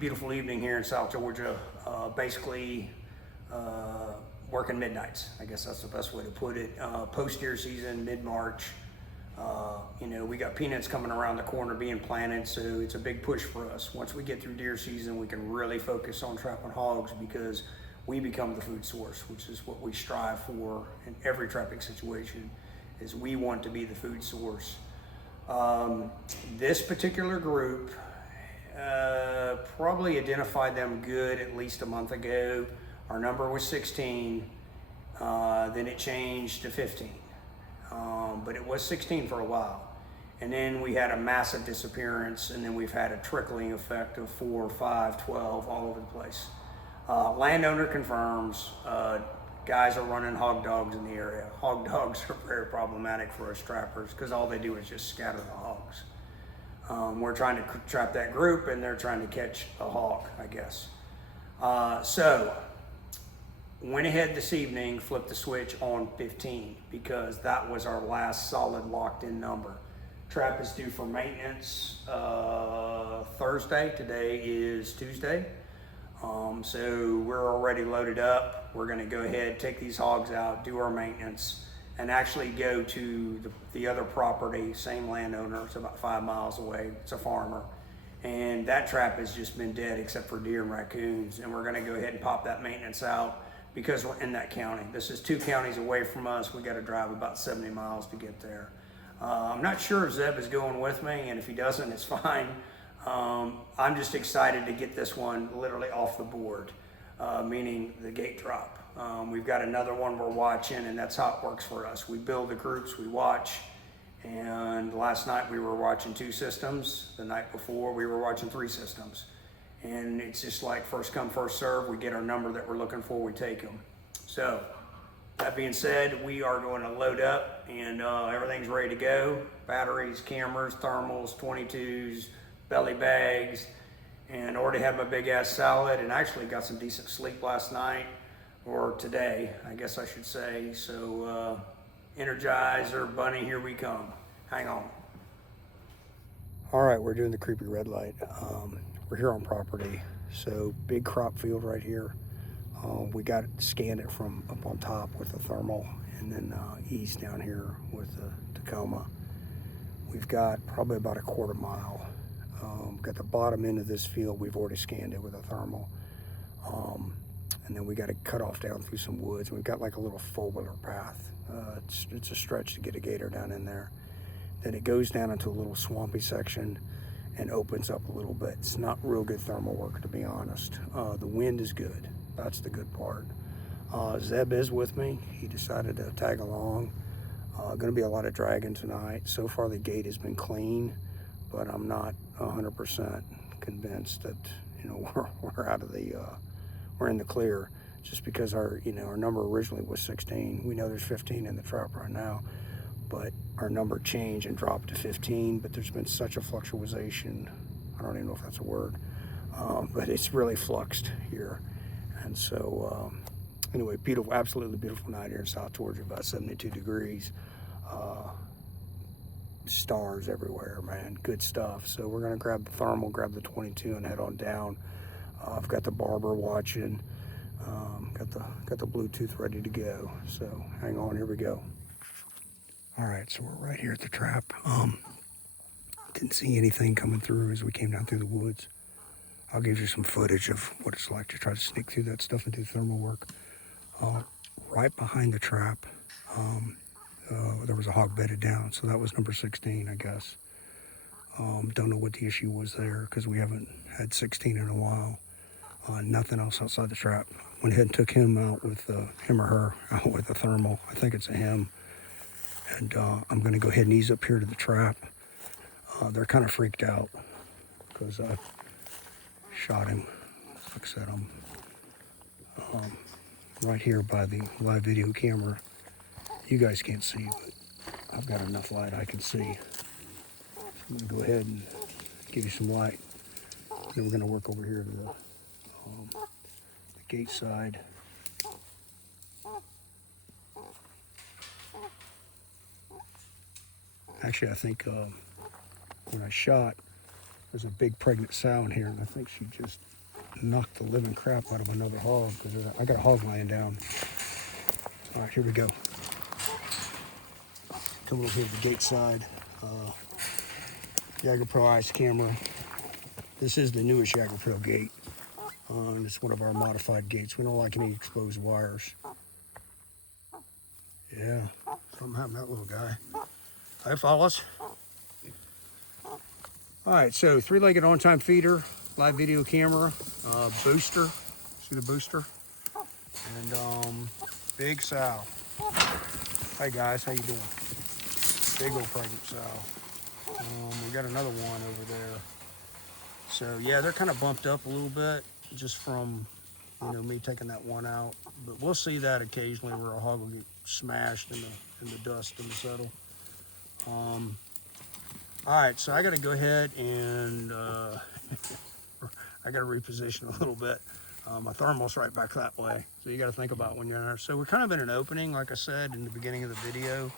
beautiful evening here in South Georgia. Basically, working midnights. I guess that's the best way to put it. Post-deer season, mid-March. We got peanuts coming around the corner being planted, so it's a big push for us. Once we get through deer season, we can really focus on trapping hogs because we become the food source, which is what we strive for in every trapping situation, is we want to be the food source. This particular group, probably identified them good at least a month ago. Our number was 16, then it changed to 15. But it was 16 for a while. And then we had a massive disappearance, and then we've had a trickling effect of 4, 5, 12, all over the place. Landowner confirms, guys are running hog dogs in the area. Hog dogs are very problematic for us trappers because all they do is just scatter the hogs. We're trying to trap that group, and they're trying to catch a hawk, I guess. So went ahead this evening, flipped the switch on 15 because that was our last solid locked in number. Trap is due for maintenance Thursday. Today is Tuesday. So we're already loaded up. We're going to go ahead, take these hogs out, do our maintenance, and actually go to the other property, same landowner. It's about 5 miles away. It's a farmer. And that trap has just been dead except for deer and raccoons. And we're going to go ahead and pop that maintenance out because we're in that county. This is 2 counties away from us. We got to drive about 70 miles to get there. I'm not sure if Zeb is going with me, and if he doesn't, it's fine. I'm just excited to get this one literally off the board, meaning the gate drop. We've got another one we're watching, and that's how it works for us. We build the groups, we watch, and last night we were watching 2 systems. The night before we were watching 3 systems. And it's just like first come, first serve. We get our number that we're looking for, we take them. So that being said, we are going to load up, and everything's ready to go. Batteries, cameras, thermals, 22s, belly bags, and already had my big ass salad, and actually got some decent sleep last night, or today, I guess I should say. So Energizer Bunny, here we come. Hang on. All right, we're doing the creepy red light. We're here on property, so big crop field right here. We got it, scanned it from up on top with the thermal, and then east down here with the Tacoma. We've got probably about a quarter mile. Got the bottom end of this field, we've already scanned it with a thermal. And then we got to cut off down through some woods. We've got like a little four-wheeler path. It's a stretch to get a gator down in there. Then it goes down into a little swampy section and opens up a little bit. It's not real good thermal work, to be honest. The wind is good. That's the good part. Zeb is with me. He decided to tag along. Gonna be a lot of dragging tonight. So far the gate has been clean, but I'm not 100% convinced that we're out of the we're in the clear, just because our number originally was 16. We know there's 15 in the trap right now, but our number changed and dropped to 15. But there's been such a fluctuation, I don't even know if that's a word, but it's really fluxed here. And so anyway, beautiful, absolutely beautiful night here in South Georgia, about 72 degrees. Stars everywhere, man. Good stuff. So we're gonna grab the thermal, grab the 22, and head on down. I've got the barber watching. Got the Bluetooth ready to go. So hang on, here we go. All right, so we're right here at the trap. Didn't see anything coming through as we came down through the woods. I'll give you some footage of what it's like to try to sneak through that stuff and do thermal work. Right behind the trap, there was a hog bedded down, so that was number 16, I guess. Don't know what the issue was there because we haven't had 16 in a while. Nothing else outside the trap. Went ahead and took him out with him or her out with a thermal. I think it's a him. And I'm going to go ahead and ease up here to the trap. They're kind of freaked out because I shot him. Like I said, I'm right here by the live video camera. You guys can't see, but I've got enough light I can see. So I'm going to go ahead and give you some light. Then we're going to work over here to the gate side. Actually, I think when I shot, There's a big pregnant sow in here, and I think she just knocked the living crap out of another hog, because I got a hog lying down. All right, here we go. Coming over here to the gate side. Jagger Pro Ice camera. This is the newest Jagger Pro gate. And it's one of our modified gates. We don't like any exposed wires. Yeah, something happened to that little guy. Hi, fellas. All right, so 3-legged on-time feeder, live video camera, booster. See the booster? And big sow. Hi guys, how you doing? Big old pregnant sow. We got another one over there. So yeah, they're kind of bumped up a little bit just from, you know, me taking that one out. But we'll see that occasionally where a hog will get smashed in the dust and the settle. All right, so I got to go ahead and I got to reposition a little bit. My thermal's right back that way, so you got to think about when you're in there. So we're kind of in an opening, like I said in the beginning of the video,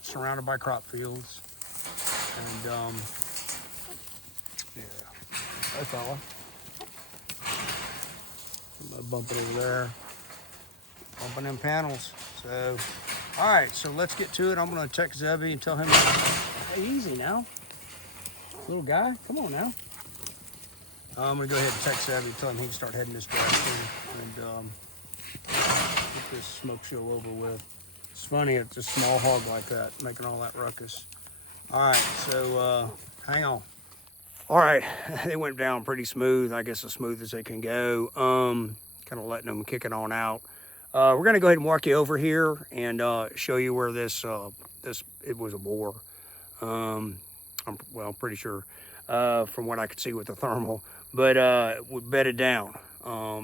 surrounded by crop fields, and yeah. Hi, fella. I'm gonna bump it over there, bumping them panels. So, all right, so let's get to it. I'm gonna text Zebby and tell him, hey, easy now, little guy, come on now. I'm gonna go ahead and text Zebby and tell him he can start heading this direction and get this smoke show over with. It's funny, it's a small hog like that, making all that ruckus. All right, so hang on. All right, they went down pretty smooth, I guess as smooth as they can go. Kind of letting them kick it on out. We're gonna go ahead and walk you over here and show you where this it was a boar. I'm pretty sure from what I could see with the thermal, but we bedded down,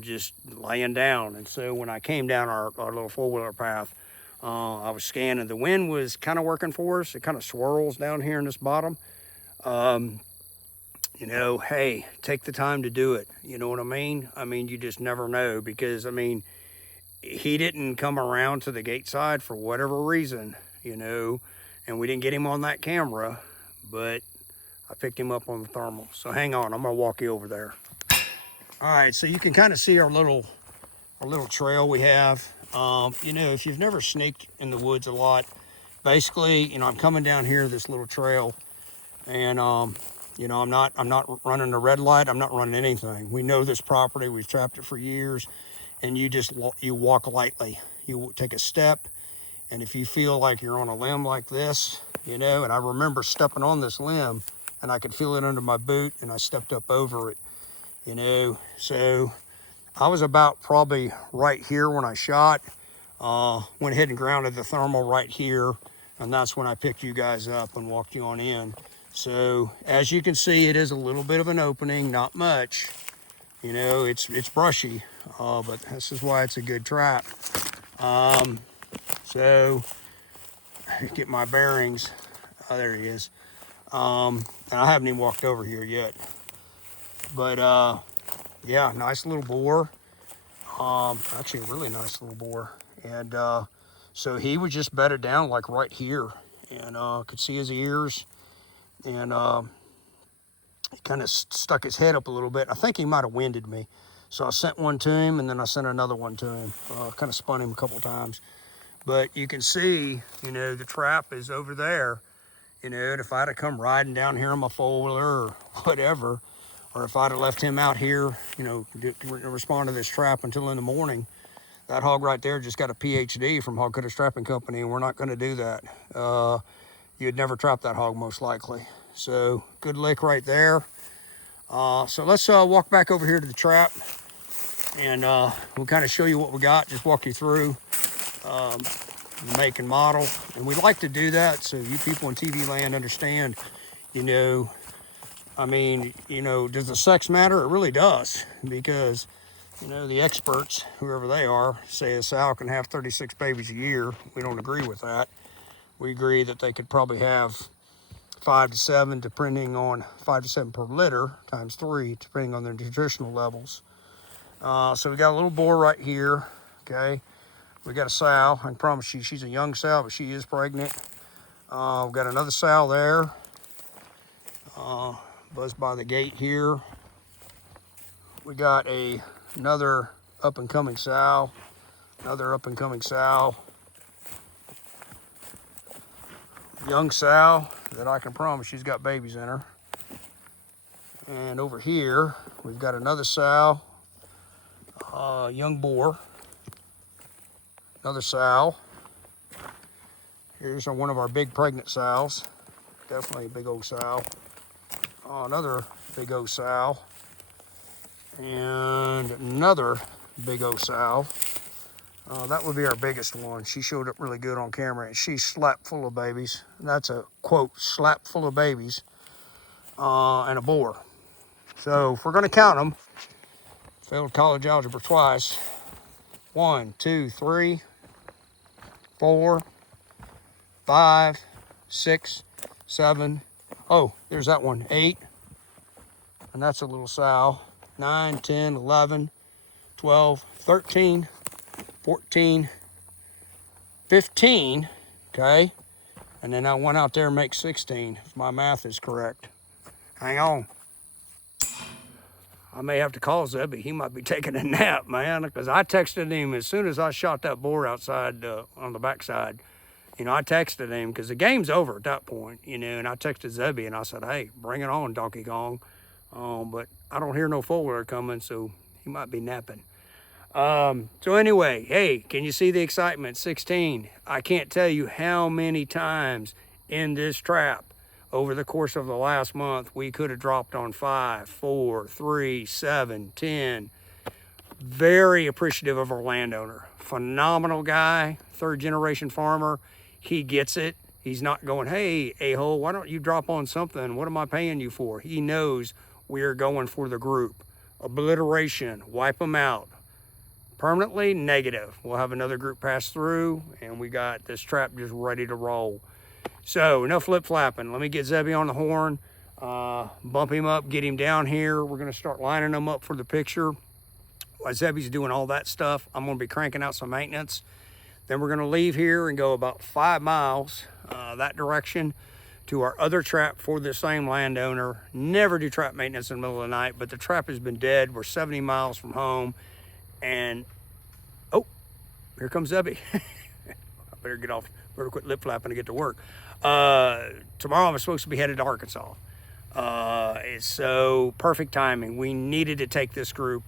just laying down. And so when I came down our little 4-wheeler path, I was scanning. The wind was kind of working for us. It kind of swirls down here in this bottom. You know, hey, take the time to do it. You know what I mean? I mean, you just never know, because, I mean, he didn't come around to the gate side for whatever reason, you know, and we didn't get him on that camera, but I picked him up on the thermal. So hang on, I'm gonna walk you over there. All right, so you can kind of see our little trail we have. You know, if you've never sneaked in the woods a lot, basically, you know, I'm coming down here this little trail, and you know, I'm not running a red light. I'm not running anything. We know this property. We've trapped it for years, and you walk lightly. You take a step, and if you feel like you're on a limb like this, you know, and I remember stepping on this limb, and I could feel it under my boot, and I stepped up over it, you know. So I was about probably right here when I shot. Went ahead and grounded the thermal right here, and that's when I picked you guys up and walked you on in. So as you can see, it is a little bit of an opening, not much. You know, it's brushy, but this is why it's a good trap. So get my bearings. Oh, there he is. And I haven't even walked over here yet. But yeah, nice little boar. Actually a really nice little boar. And so he was just bedded down like right here, and could see his ears. And he kind of stuck his head up a little bit. I think he might have winded me. So I sent one to him, and then I sent another one to him. Kind of spun him a couple times. But you can see, you know, the trap is over there. You know, and if I'd have come riding down here on my 4-wheeler or whatever, or if I'd have left him out here, you know, to respond to this trap until in the morning, that hog right there just got a PhD from Hog Cutters Trapping Company, and we're not going to do that. You'd never trap that hog most likely. So good lick right there. So let's walk back over here to the trap, and we'll kind of show you what we got, just walk you through the make and model. And we like to do that so you people in TV land understand, you know, I mean, you know, does the sex matter? It really does, because, you know, the experts, whoever they are, say a sow can have 36 babies a year. We don't agree with that. We agree that they could probably have 5 to 7, depending on 5 to 7 per litter, times 3, depending on their nutritional levels. So we got a little boar right here, okay? We got a sow. I can promise you she's a young sow, but she is pregnant. We've got another sow there. Buzzed by the gate here. We got another up and coming sow. Another up and coming sow. Young sow that I can promise she's got babies in her. And over here, we've got another sow, young boar. Another sow. Here's one of our big pregnant sows. Definitely a big old sow. Another big old sow. And another big old sow. That would be our biggest one. She showed up really good on camera, and she's slap full of babies. That's a quote, slap full of babies, and a boar. So if we're gonna count them, failed college algebra twice. 1, 2, 3, 4, 5, 6, 7. Oh, there's that one, 8. And that's a little sow. 9, 10, 11, 12, 13, 14, 15, okay? And then that one out there makes 16, if my math is correct. Hang on. I may have to call Zebby. He might be taking a nap, man, because I texted him as soon as I shot that boar outside on the backside. You know, I texted him because the game's over at that point, you know, and I texted Zebby and I said, hey, bring it on, Donkey Kong. But I don't hear no four-wheeler coming, so he might be napping. So anyway, hey, can you see the excitement? 16. I can't tell you how many times in this trap over the course of the last month we could have dropped on 5, 4, 3, 7, 10. Very appreciative of our landowner. Phenomenal guy, third generation farmer. He gets it. He's not going, hey, a-hole, why don't you drop on something? What am I paying you for? He knows we are going for the group. Obliteration, wipe them out. Permanently negative. We'll have another group pass through, and we got this trap just ready to roll. So enough flip-flapping. Let me get Zebby on the horn, bump him up, get him down here. We're gonna start lining them up for the picture. While Zebby's doing all that stuff, I'm gonna be cranking out some maintenance. Then we're gonna leave here and go about 5 miles that direction to our other trap for the same landowner. Never do trap maintenance in the middle of the night, but the trap has been dead. We're 70 miles from home, and oh, here comes Zebby. I better get off, better quit lip flapping to get to work. Tomorrow I'm supposed to be headed to Arkansas. It's so perfect timing. We needed to take this group.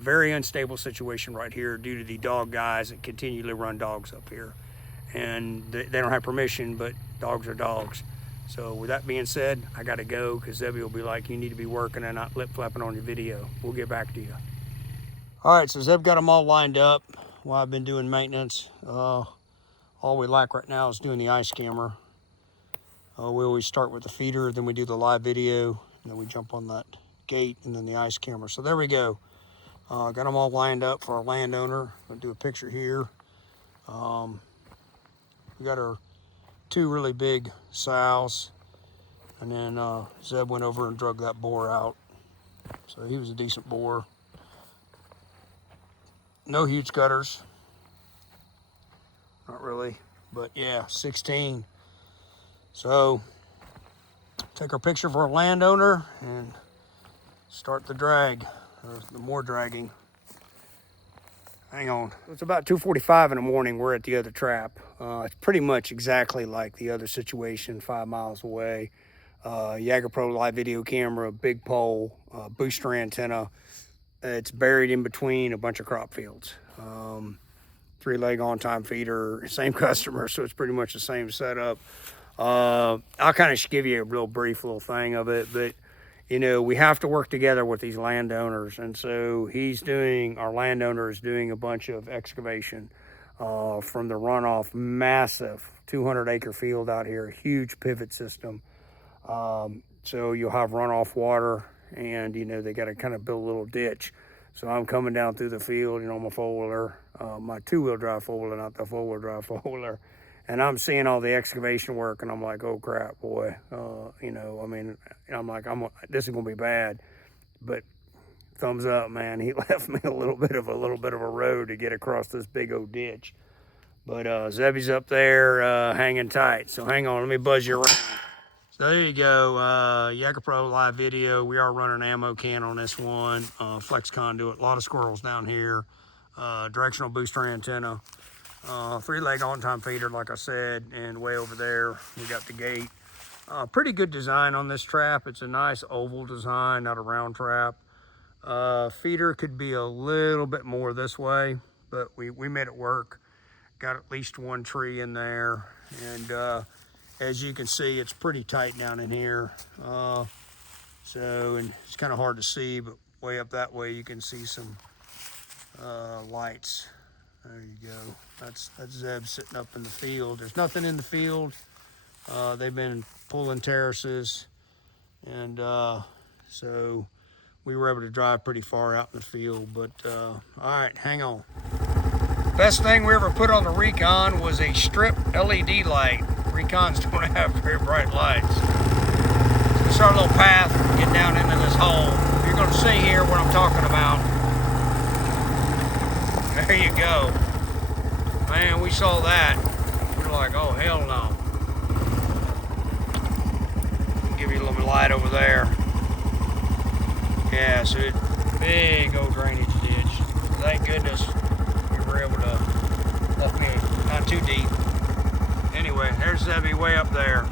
Very unstable situation right here due to the dog guys that continually run dogs up here. And they don't have permission, but dogs are dogs. So with that being said, I gotta go because Zebby will be like, you need to be working and not lip flapping on your video. We'll get back to you. All right, so Zeb got them all lined up while I've been doing maintenance. All we lack right now is doing the ice camera. We always start with the feeder, then we do the live video, and then we jump on that gate and then the ice camera. So there we go. Got them all lined up for our landowner. I'll do a picture here. We got our 2 really big sows, and then Zeb went over and drug that boar out. So he was a decent boar. No huge gutters. Not really, but yeah, 16. So take our picture for a landowner and start the drag, or the more dragging. Hang on. It's about 2:45 in the morning. We're at the other trap. It's pretty much exactly like the other situation, 5 miles away. Jagger Pro live video camera, big pole, booster antenna. It's buried in between a bunch of crop fields. 3-leg on-time feeder, same customer, so it's pretty much the same setup. I'll kind of give you a real brief little thing of it, but you know, we have to work together with these landowners, and so our landowner is doing a bunch of excavation from the runoff, massive 200-acre field out here, huge pivot system. So you'll have runoff water, and you know, they got to kind of build a little ditch. So I'm coming down through the field, you know, my four-wheeler, my 2-wheel drive four-wheeler, not the 4-wheel drive four-wheeler. And I'm seeing all the excavation work, and I'm like, oh crap, boy. You know, I mean, I'm like, this is gonna be bad. But thumbs up, man. He left me a little bit of a road to get across this big old ditch. But Zebby's up there hanging tight. So hang on, let me buzz you around. So there you go, YakiPro live video. We are running an ammo can on this one, flex conduit, a lot of squirrels down here, directional booster antenna, 3-leg on-time feeder, like I said, and way over there, we got the gate. Pretty good design on this trap. It's a nice oval design, not a round trap. Feeder could be a little bit more this way, but we made it work. Got at least one tree in there, and as you can see, it's pretty tight down in here. And it's kind of hard to see, but way up that way you can see some lights. There you go. That's Zeb sitting up in the field. There's nothing in the field. They've been pulling terraces, and so we were able to drive pretty far out in the field. But all right, hang on. Best thing we ever put on the Recon was a strip LED light. Recons don't have very bright lights. So this is our little path, get down into this hole. You're gonna see here what I'm talking about. There you go. Man, we saw that. We're like, oh, hell no. I'll give you a little light over there. Yeah, so it's big old drainage ditch. Thank goodness we were able to, luckily, not too deep. Anyway, there's Zebby way up there.